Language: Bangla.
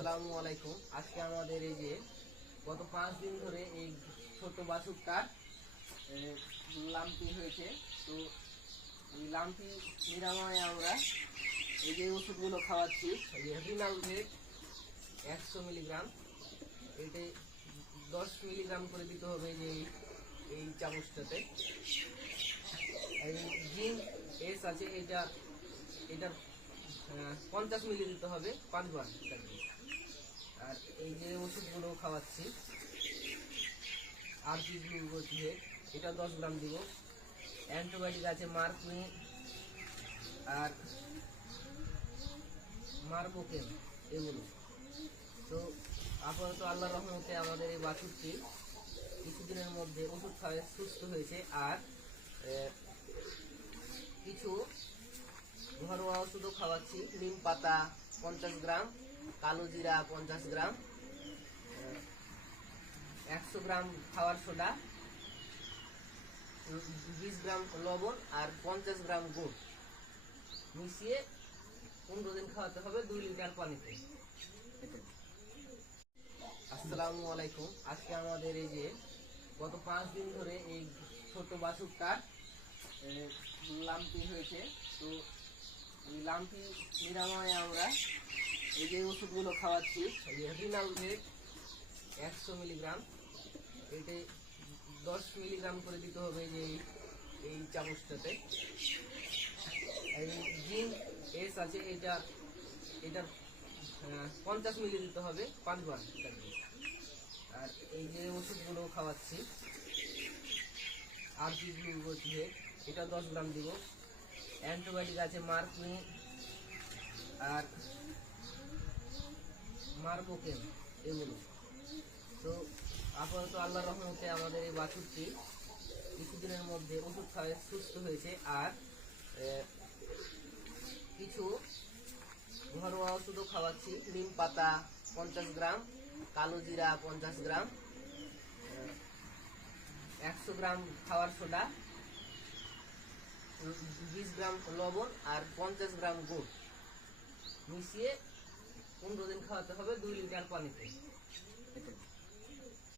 আসসালামু আলাইকুম। আজকে আমাদের এই যে গত 5 দিন ধরে এই ছোট বাছুরটা লাম্পি হয়েছে, তো এই লাম্পি নিরাময়ে আমরা এই যে ওষুধগুলো খাওয়াচ্ছি। রিনালভেট 100 মিলিগ্রাম, এতে 10 মিলিগ্রাম করে দিতে হবে যে এই চামচটাতে। এই জিঙ্ক এস আছে, এটার 50 মিলি দিতে হবে 5 বার। আর এই যে ওষুধগুলো খাওয়াচ্ছি আরপি গ্লুকোজের, এটা 10 গ্রাম দিব। অ্যান্টিবায়োটিক আছে মার্কমি আর মারবোকেন, এগুলো। তো আপাতত আল্লাহর রহমতে আমাদের এই বাছুরটি কিছুদিনের মধ্যে ওষুধ খাওয়ায় সুস্থ হয়েছে। আর কিছু ঘরোয়া ওষুধও খাওয়াচ্ছি। নিম পাতা 50 গ্রাম, কালো জিরা 50 গ্রাম, 100 গ্রাম খাওয়ার সোডা, 20 গ্রাম লবণ আর 50 গ্রাম গুড় মিশিয়ে 15 দিন খাওয়াতে হবে 2 লিটার পানিতে। আসসালামু আলাইকুম। আজকে আমাদের এই যে গত 5 দিন ধরে এই ছোট বাছুরটা লাম্পি হয়েছে, তো এই লাম্পি নিরাময়ে আমরা এই যে ওষুধগুলো খাওয়াচ্ছি। রিনালভেট 100 মিলিগ্রাম, এতে 10 মিলিগ্রাম করে দিতে হবে যে এই চামচটাতে। এই জিঙ্ক এস আছে, এটার 50 মিলি দিতে হবে 5 বার। আর এই যে ওষুধগুলো খাওয়াচ্ছি আরপি গ্লুকোজের, এটা 10 গ্রাম দিব। অ্যান্টিবায়োটিক আছে মার্কমি আর মারবোকেন, এগুলো। তো আপাতত আল্লাহর রহমতে আমাদের এই বাছুরটি কিছুদিনের মধ্যে ওষুধ খাওয়ায় সুস্থ হয়েছে। আর কিছু ঘরোয়া ওষুধও খাওয়াচ্ছি। নিম পাতা 50 গ্রাম, কালো জিরা 50 গ্রাম, 100 গ্রাম খাওয়ার সোডা, 20 গ্রাম লবণ আর 50 গ্রাম গুড় মিশিয়ে 15 দিন খাওয়াতে হবে 2 লিটার পানিতে।